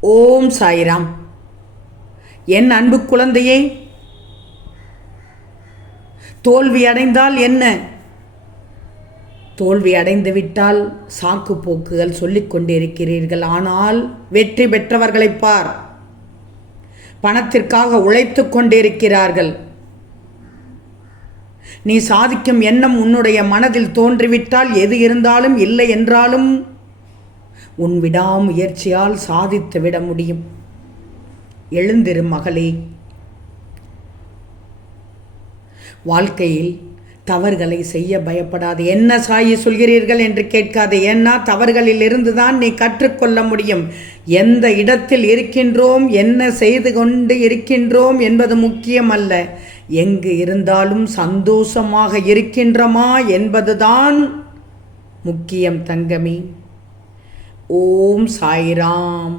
ஓம் சாய்ராம். என் அன்பு குழந்தையே தோல்வி அடைந்தால் என்ன? தோல்வி அடைந்து விட்டால் சாக்கு போக்குகள் சொல்லிக் கொண்டிருக்கிறீர்கள். ஆனால் வெற்றி பெற்றவர்களைப் பார். பணத்திற்காக உழைத்து கொண்டிருக்கிறார்கள். நீ சாதிக்கும் எண்ணம் உன்னுடைய மனதில் தோன்றிவிட்டால் எது இருந்தாலும் இல்லை என்றாலும் உன் விடாமுயற்சியால் சாதித்து விட முடியும். எழுந்திரு மகளே. வாழ்க்கையில் தவறுகளை செய்ய பயப்படாது. என்ன சாயி சொல்கிறீர்கள் என்று கேட்காது. ஏன்னா தவறுகளிலிருந்து தான் நீ கற்றுக்கொள்ள முடியும். எந்த இடத்தில் இருக்கின்றோம் என்ன செய்து கொண்டு இருக்கின்றோம் என்பது முக்கியம் அல்ல எங்கு இருந்தாலும் சந்தோஷமாக இருக்கின்றமா என்பதுதான் முக்கியம் தங்கமே. ஓம் சாய்ராம்.